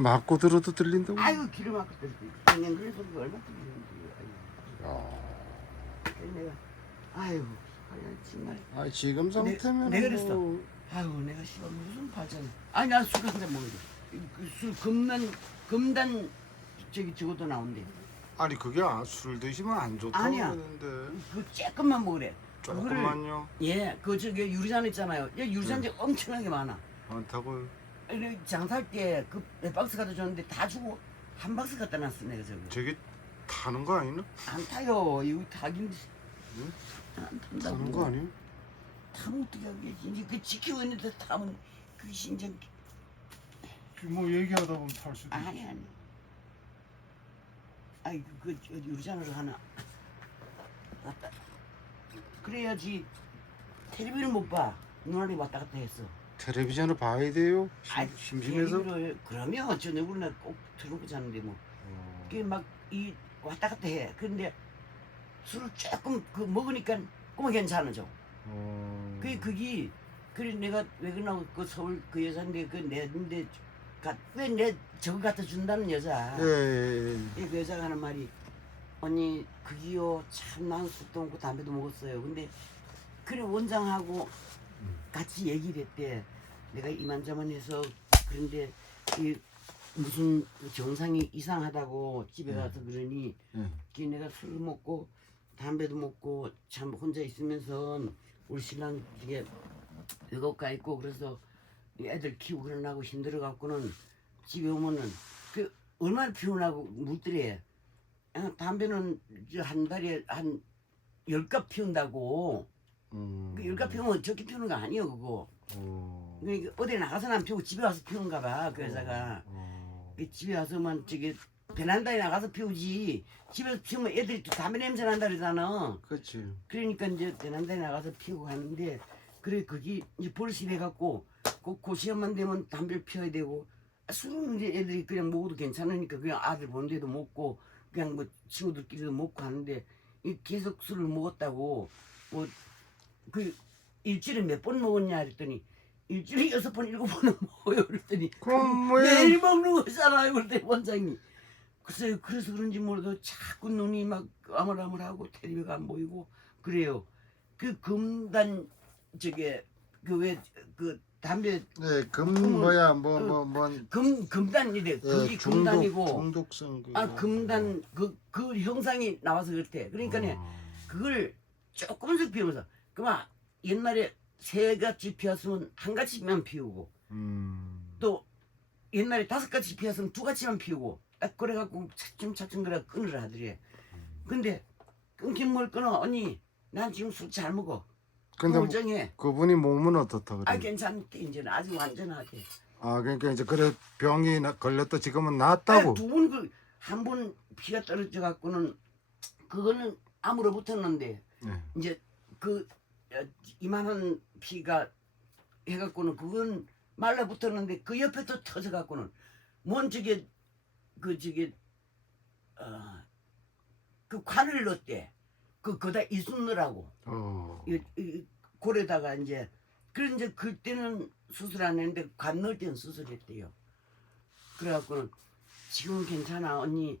맞고 들어도 들린다고? 아이고 기름 막고 들지. 그냥 그래서 그거 얼마 들리는지. 야. 아이고. 내가 아이고 아유, 정말. 아 지금 상태면 내가 그랬어. 아이고 내가 씨발 무슨 발전. 아니 난술 한잔 먹어야 돼. 그술 금단 금단 저기 저것도 나온대. 아니 그게 아, 술 드시면 안 좋다고 아니야. 그러는데 그 조금만 먹으래. 그거를- 조금만요 예, 그 저기 유리잔 있잖아요. 예, 유리잔이 엄청나게 많아. 많다고요. 장사할 때그 몇 박스 갖다 줬는데 다 주고 한 박스 갖다 놨어 내가 저거. 저게 타는 거 아니나? 안 타요. 이거 타긴 응? 안 탄다고. 타는 거 아니에요? 타면 어떻게 하겠지? 이제 그 지키고 있는데 타면 그 신경 뭐 얘기하다 보면 탈 수도 아니 아니. 아이 그, 그 유리잔으로 하나 갖다. 그래야지 텔레비를 못 봐. 눈알이 왔다 갔다 했어. 텔레비전을 봐야 돼요. 아이, 심, 심심해서. 텔레비를- 그러면 저녁으로 꼭 틀어놓고 자는데 뭐. 어. 그게 막 이 왔다 갔다 해. 근데 술을 조금 그 먹으니까 꼬마 괜찮아져. 어. 그게 그게 그래 내가 왜 그러나 그 서울 그 여자인데 그 내인데 왜내 저거 갖다 준다는 여자. 예, 예, 예. 이그 여자가 하는 말이 언니 그기요 참난 술도 먹고 담배도 먹었어요. 근데 그래 원장하고 같이 얘기를 했대. 내가 이만저만 해서 그런데 이 무슨 정상이 이상하다고 집에 네. 가서 그러니 예. 그 내가 술을 먹고 담배도 먹고 참 혼자 있으면서 우리 신랑 이게 외국 가 있고 그래서 이 애들 키우고 그러나고 힘들어 갖고는 집에 오면은 그 얼마나 피우나고 물들에 아, 담배는 한 달에 한 열갑 피운다고 음. 그 열갑 피우면 적게 피우는 거 아니에요 그거 어. 그러니까 어디 나가서는 안 피우고 집에 와서 피우는가 봐 그 여자가 어. 그 집에 와서만 저기 베란다에 나가서 피우지 집에서 피우면 애들이 또 담배 냄새 난다 그러잖아 그렇지. 그러니까 이제 베란다에 나가서 피우고 하는데 그래 거기 이제 버릇이 돼갖고 그, 그 시간만 되면 담배를 피워야 되고 아, 술은 이제 애들이 그냥 먹어도 괜찮으니까 그냥 아들 보는데도 먹고 그냥 뭐 친구들끼리도 먹고 하는데 이 계속 술을 먹었다고 뭐 그 일주일에 몇 번 먹었냐 그랬더니 일주일에 여섯 번 일곱 번은 먹어요. 그랬더니 그럼 뭐 매일 먹는 거잖아요. 그때 원장님 글쎄요 그래서 그런지 몰라도 자꾸 눈이 막 아물아물하고 텔레비가 안 보이고 그래요. 그 금단 저게 그왜그 담배 네, 금 그러면 뭐야 뭐그 뭐뭐 금 금단이래. 그게 예, 금단이고. 중독성 그 아 금단 그 그 형상이 나와서 그렇대. 그러니까 어. 그걸 조금씩 피우면서 그만 옛날에 세 가지 피웠으면 한 가지만 피우고 음. 또 옛날에 다섯 가지 피웠으면 두 가지만 피우고 딱 그래갖고 차츰 차츰 그래 끊으라 하더래 근데 끊긴 뭘 끊어 언니 난 지금 술 잘 먹어 근데 뭐 멀쩡해 그분이 몸은 어떻다 그래? 아 괜찮대 이제는 아주 완전하게 아 그러니까 이제 그래 병이 나- 걸렸다 지금은 낫다고. 두번 그한번 피가 떨어져 갖고는 그거는 아무로 붙었는데 네. 이제 그 어, 이만한 피가 해갖고는 그건 말라붙었는데 그 옆에 또 터져갖고는 뭔 저게 그 저게 어그 관을 넣었대. 그 거다 이순 넣으라고. 어. 이, 이 골에다가 이제 그래 이제 그때는 수술 안 했는데 관 넣을 때는 수술했대요. 그래갖고는 지금 괜찮아. 언니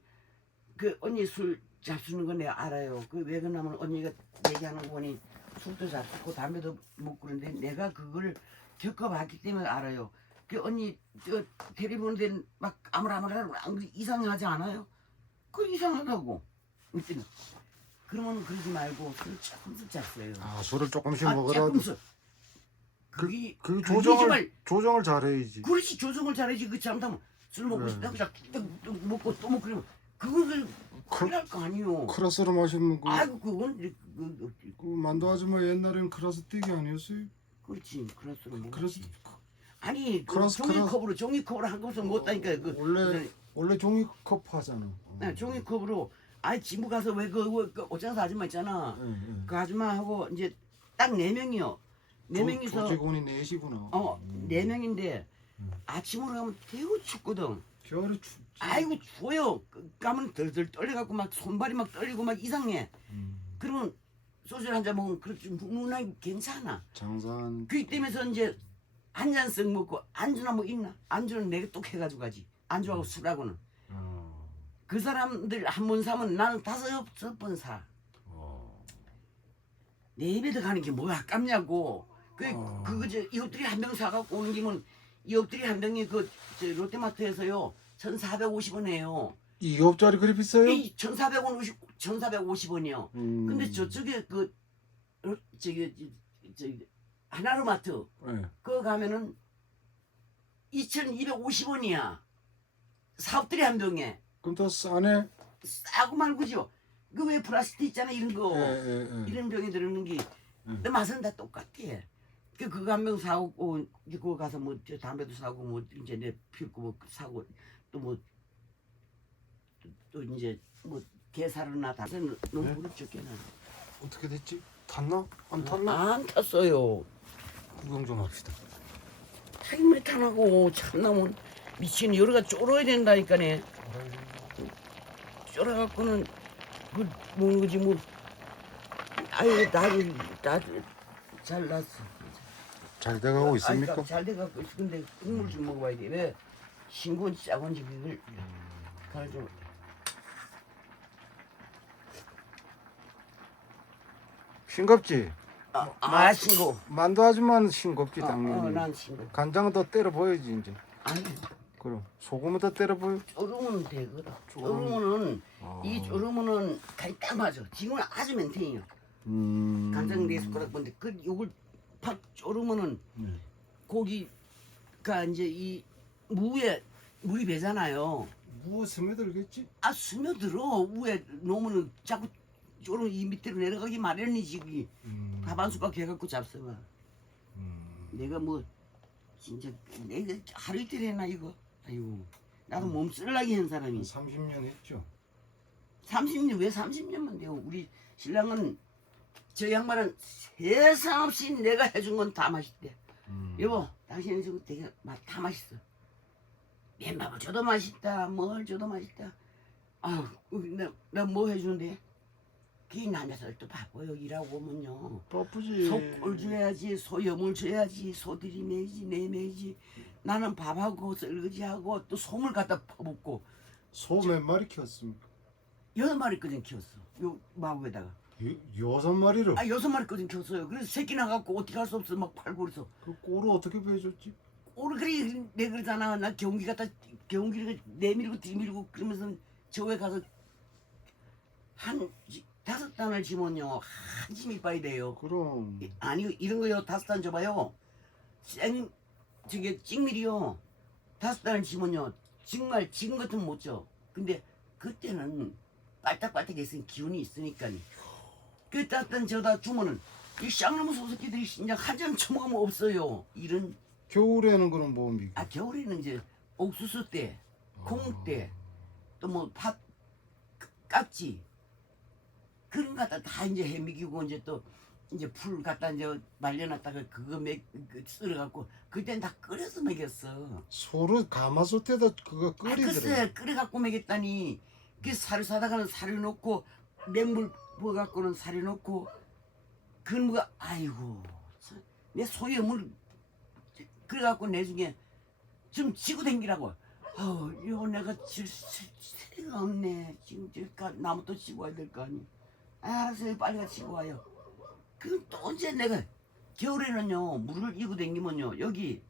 그 언니 술 잡수는 거 내가 알아요. 그 왜 그러냐면 언니가 얘기하는 거 보니 술도 잡수고 담배도 먹고 그러는데 내가 그걸 겪어봤기 때문에 알아요. 그 언니 저 대리 보는데 막 아무라무라 이상하지 않아요? 그 이상하다고. 그러면 그러지 말고 술 조금씩 잤어요. 아 술을 조금씩 아, 먹으라도 조금씩 그게 그 그게 조정을 정말 조정을 잘해야지. 그렇지 조정을 잘해야지. 그 잘못하면 술 먹고 네. 싶다 그냥 먹고 또 먹고 그러면 그거를 큰일 날 거 아니요 크라스로 마시면 그, 아이고 그건 이제 그, 그, 그 만두 아줌마 옛날엔 크라스 뛰기 아니었어요? 그렇지 먹 크라스 아니 그 크라스, 종이컵으로 종이컵으로 한 것을 못다니까 그 원래 원래 종이컵 하잖아. 어. 네, 종이컵으로 아이 집에 가서 왜그 그 옷장사 아줌마 있잖아 예, 예. 그 아줌마하고 이제 딱 네 명이요 네 조- 명이서 조직원이 넷이구나. 어 음. 네 명인데 음. 아침으로 가면 되게 춥거든 겨울에 춥지. 아이고 추워요. 그 까면 덜덜 떨려갖고 막 손발이 막 떨리고 막 이상해. 음. 그러면 소주 한 잔 먹으면 그렇지 무난히 괜찮아. 장사한 그렇기 때문에 이제 한 잔씩 먹고 안주나 뭐 있나? 안주는 내가 또 해가지고 가지. 안주하고 술하고는 어. 그 사람들 한 번 사면 나는 다섯 여섯 번 사. 어. 내 입에도 가는 게 뭐야 아깝냐고. 그 어. 그거 저 이웃들이 한 병 사갖고 오는 김은 이웃들이 한 병이 그 저 롯데마트에서요 1,450원이에요. 이 엽짜리 그리 비싸요? 이 1,400원 50 1,450원이요. 음. 근데 저쪽에 그 어, 저기 저- 저기 하나로마트 예. 그거 가면은 2,250원이야. 사업들이 한 병에 그럼 더 싸네. 싸고 말고죠. 그 왜 플라스틱 있잖아 이런 거. 예, 예, 예. 이런 병에 들어있는 게, 음. 내 맛은 다 똑같아. 그 그거 한병 사고 이제 그거 가서 뭐 저 담배도 사고 뭐 이제 내 피우고 뭐 사고 또 뭐또 이제 뭐 게살이나 다 너무 네? 부럽죠,나 어떻게 됐지? 탔나? 안 탔나? 안 탔어요. 구경 좀 합시다. 타임을 타나고 참나면 미친 여러가 쫄아야 된다니까네. 쫄아갖고는 그 먹는 거지 뭐. 아유 나를 나를 잘났어. 잘 돼가고 있습니까? 아니, 잘 돼갖고 있어. 근데 국물 좀 먹어봐야 돼. 왜 짜곤지 그걸 가을 좀. 싱겁지? 아, 아 신고. 만두 아줌마는 싱겁지 어, 당연히. 어, 난 신고. 간장은 더 때려 보여야지 이제. 아니 그럼 소금은 더 때려 보여. 쪼르면 되거든. 쪼르면은 아. 이 쪼르면은 간이 딱 맞아. 지금은 아주 멘탱이요. 음. 간장 네 숟가락 건데 그 요걸 팍 쪼르면은 음. 고기가 이제 이 무에 물이 배잖아요. 뭐 스며들겠지? 아 스며들어 위에 놓으면은 자꾸 쪼르면 이 밑으로 내려가기 마련이지 그게 음. 밥한 숟가락 해갖고 잡숴봐. 음. 내가 뭐 진짜 내가 하루 이틀 했나 이거. 아이고 나도 몸 쓸라게 한한 사람이 30년 했죠. 30년 왜 30년만 돼요? 우리 신랑은 저 양반은 세상 없이 내가 해준 건 다 맛있대. 음. 여보, 당신은 지금 되게 맛, 다 맛있어. 맨밥을 줘도 맛있다. 뭘 줘도 맛있다. 아, 나뭐 해주는데? 그 남자들 또 바빠요. 일하고 오면요. 바쁘지. 소꿀 줘야지, 소염을 줘야지, 소들이 매지, 내 매지. 나는 밥하고 설거지하고 또 소물 갖다 퍼붓고 소 몇 마리 키웠습니까? 여섯 마리까지 키웠어. 요 마구에다가. 여, 여섯 마리를. 아 여섯 마리까지 키웠어요. 그래서 새끼 나갖고 어떻게 할 수 없어 막 팔고 그래서. 그 꼴을 어떻게 배줬지? 오늘 그래 내 그러잖아. 나 경기 갔다 경기를 내밀고 뒤밀고 그러면서 저에 가서 한 지- 다섯 단을 지면요 한 짐이 빠야 돼요. 그럼. 이- 아니 이런 거요 다섯 단 줘봐요. 생 저게 찍밀이요 다섯 단을 지면요 정말 지금 같으면 못 줘. 근데 그때는 빨딱빨딱 했으니 기운이 있으니까. 그 다섯 단 저다 주면은 이 쌍놈 소새끼들이 그냥 한잔 처먹으면 없어요. 이런 겨울에는 그럼 뭐 뭡니까? 아 겨울에는 이제 옥수수 때, 콩 때, 또뭐팥 깍지 그런 거 갖다 다 이제 해미기고 이제 또 이제 풀 갖다 이제 말려놨다가 그거 맥 그, 썰어갖고 그땐 다 끓여서 먹였어. 소를 가마솥에다 그거 아 끓이더래. 글쎄 끓여갖고 먹였다니 그 살을 사다가는 살을 넣고 맹물 부어갖고는 살을 넣고 그런 거가 아이고 참, 내 소염을 그래 갖고 나중에 좀 지고 댕기라고. 아우 이거 내가 질 새가 없네. 지금 저 가- 나무도 지고 와야 될 거 아니 알았어요 빨리 가 지고 와요. 그럼 또 언제 내가 겨울에는요 물을 이고 댕기면요 여기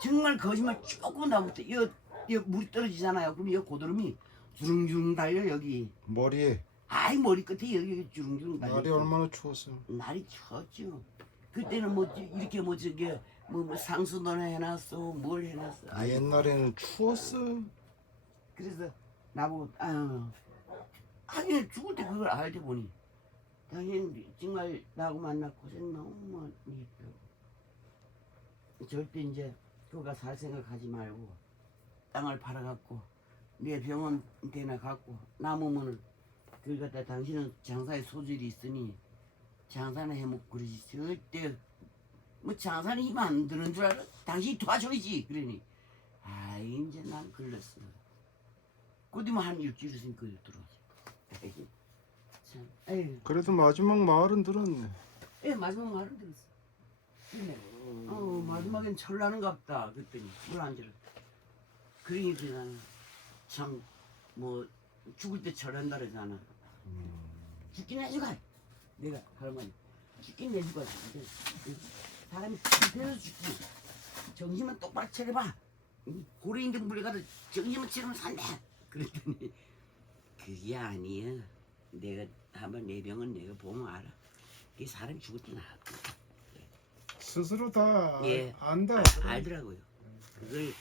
정말 거짓말 조금 나무부터 이, 이 물이 떨어지잖아요. 그럼 이 고드름이 주릉주릉 달려 여기. 머리에 아이 머리 끝에 여기, 주릉주릉 달려 날이 얼마나 추웠어요. 날이 추웠죠. 그때는 뭐 이렇게 뭐 저게 뭐, 뭐 상수도나 해놨어, 뭘 해놨어. 아, 옛날에는 추웠어요. 그래서 나보고 아유, 하긴 죽을 때 그걸 알때 보니 당신 정말 나하고 만나 고생 너무 많이 했다고. 절대 이제 그가 살 생각하지 말고 땅을 팔아갖고 내 병원 대나 갖고 남으면은 갖다 당신은 장사에 소질이 있으니 장사는 해먹고 그러지. 절대 뭐 장사는 힘 안 드는 줄 알아? 당신이 도와줘야지. 그러니. 아 이제 난 걸렸어. 그뒤면 한 일주일 있으면 그 들어오지 에이, 참. 에이 그래도 마지막 말은 들었네. 예 마지막 말은 들었어. 그래 어 마지막엔 철나는갑다. 그랬더니 물안 들어 그러니까 참뭐 죽을 때 절한다 그러잖아. 죽긴 해주가. 내가 할머니 죽긴. 이제 사람이 죽여서 죽지. 정신만 똑바로 차려봐. 응? 고래 있는 물에 가도 정신만 차리면 산다. 그랬더니 그게 아니야. 내가 한번 내 병은 내가 보면 알아. 이 사람 죽을 때 나왔거든. 스스로 다 예. 안다. 아, 알더라고요. 그걸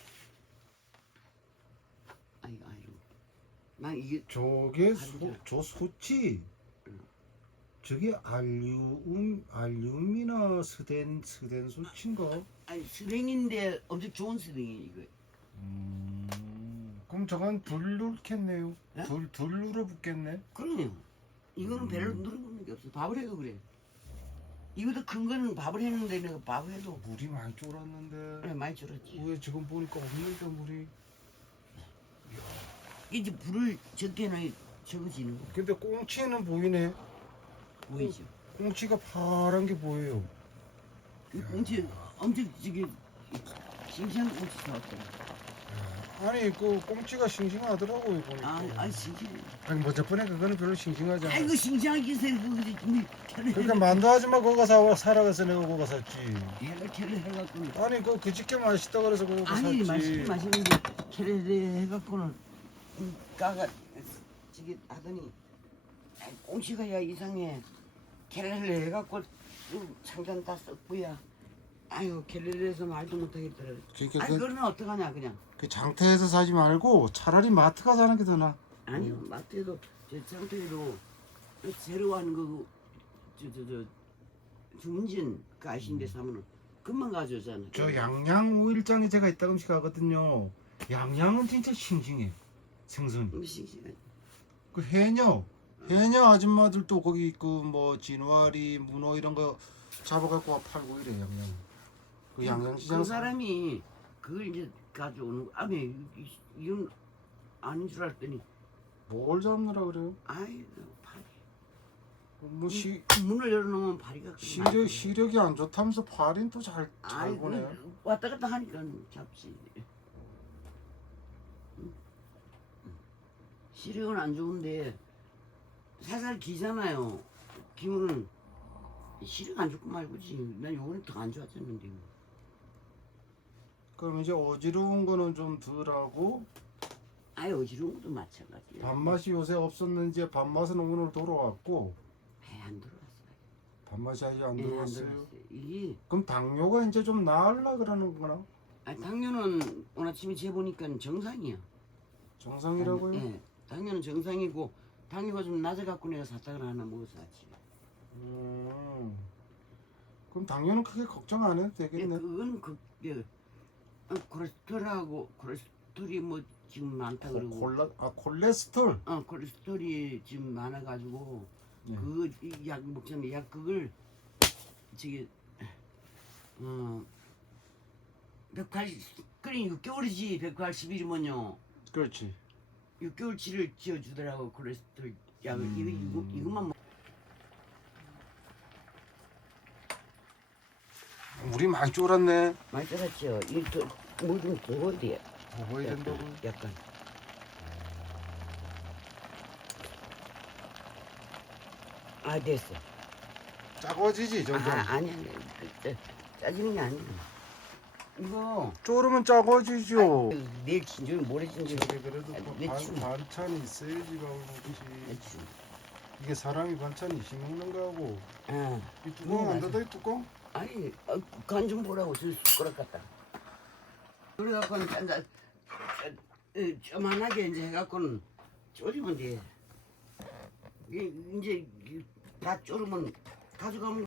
아이고 아이고 난 이게 저게 소, 아니죠. 저 소치 응. 저게 알륨 알륨이나 스덴 스덴 소치인가? 아니 스랭인데 엄청 좋은 스랭이 이거. 음, 그럼 저건 덜 누르겠네요. 네? 덜, 덜 눌러붙겠네. 그러네요. 이거는 배를 음. 누르는 게 없어. 밥을 해도 그래. 이것도 큰 거는 밥을 했는데 내가 밥을 해도 물이 많이 쫄았는데 그래 많이 줄었지. 왜 지금 보니까 없는데 물이. 이제 불을 적게 넣어 적어지는 거 근데 꽁치는 보이네. 보이죠? 꽁치가 파란 게 보여요. 이 꽁치 엄청 저기 싱싱한 꽁치 사왔더라. 아니 그 꽁치가 싱싱하더라고요 보니까. 아, 아 싱싱해. 아니 뭐 저번에 그거는 별로 싱싱하지 않아. 아이고 기세 그거지. 그러니까 만두 아줌마 그거 사 살아가서 내가 그거 샀지. 얘가 캐를 해갖고는 아니 그 그 집게 맛있다 그래서 그거 아니 샀지. 맛있긴 맛있는데 캐를 해갖고는 음, 까가 저기 하더니 아이, 꽁치가 야 이상해 캐를 해갖고 음, 창단 다 썩고야 아유 해서 말도 못하겠더라 그러니까 아이 그, 그러면 어떡하냐 그냥 그 장터에서 사지 말고 차라리 마트 가서 사는 게 더 나아. 아니요 마트에도 저 장터에도 새로 하는 거저저저 주문진 그 아시는 데 사면은 금방 가져오잖아 저 양양 오일장에 제가 이따 음식 가거든요. 양양은 진짜 싱싱해. 생선. 음, 싱싱해 그 해녀. 해녀 아줌마들도 거기 그 뭐 진화리, 문어 이런 거 잡아갖고 와 팔고 이래 양양. 그 양양시장 그 사람이 그걸 이제 가져오는 거 아니 이- 이건 아닌 줄 알았더니 뭘 잡느라 그래요? 아이 파리 뭐 시, 문을 열어놓으면 파리가 시력. 시력이 안 좋다면서 발인 또잘잘 아이 보네. 그 왔다 갔다 하니까 잡지 응? 응. 시력은 안 좋은데 살살 기잖아요 기면은 시력 안 좋고 말고지 난 요번에 더 안 좋아졌는데 그럼 이제 어지러운 거는 좀 덜하고 아예 어지러운 것도 마찬가지야 밥맛이 요새 없었는지 밥맛은 오늘 돌아왔고 배안 들어왔어요 밥맛이 아직 안 예, 안 들어왔어요. 들어왔어요. 이게 그럼 당뇨가 이제 좀 나을라 그러는 거나? 아니, 당뇨는 오늘 아침에 재보니까 정상이야. 정상이라고요? 예, 당뇨는 정상이고 당뇨가 좀 낮아갖고 내가 사탕을 하나 먹어서 왔지. 음. 그럼 당뇨는 크게 걱정 안 해도 예, 되겠네. 그건 그 예, 어, 콜레스테롤하고 콜레스테롤이 뭐 지금 많다 코- 그러고 콜라 아 콜레스테롤. 어 콜레스테롤이 지금 많아가지고 예. 그약 먹자면 약 그걸 저기 어 180, 그래 6개월이지 180일이면요. 그렇지. 6개월치를 지어주더라고 콜레스테롤 약을 음. 이거, 이거 이것만 먹. 물이 많이 쫄았네. 많이 자랐죠. 이거 뭐좀 먹어야 돼. 먹어야 된다고. 약간. 아 됐어. 짜고지지 아, 점점. 아니 아니 그, 짜- 게 아니야. 이거 쪼르면. 아, 내일 진정 모레 진정 저게 그래도 아, 또 매출. 반, 반찬이 있어야지 밥을 먹지. 매출. 이게 사람이 반찬 이시 먹는 거하고 아이 뚜껑 안 맞아. 닫아 이 뚜껑? 아니 어, 간좀 보라고 저 숟가락 갖다. 그래갖고는 짠짠 쪼만하게 이제 해갖고는 졸이면 돼. 이- 이제 이- 다 졸으면 가져가면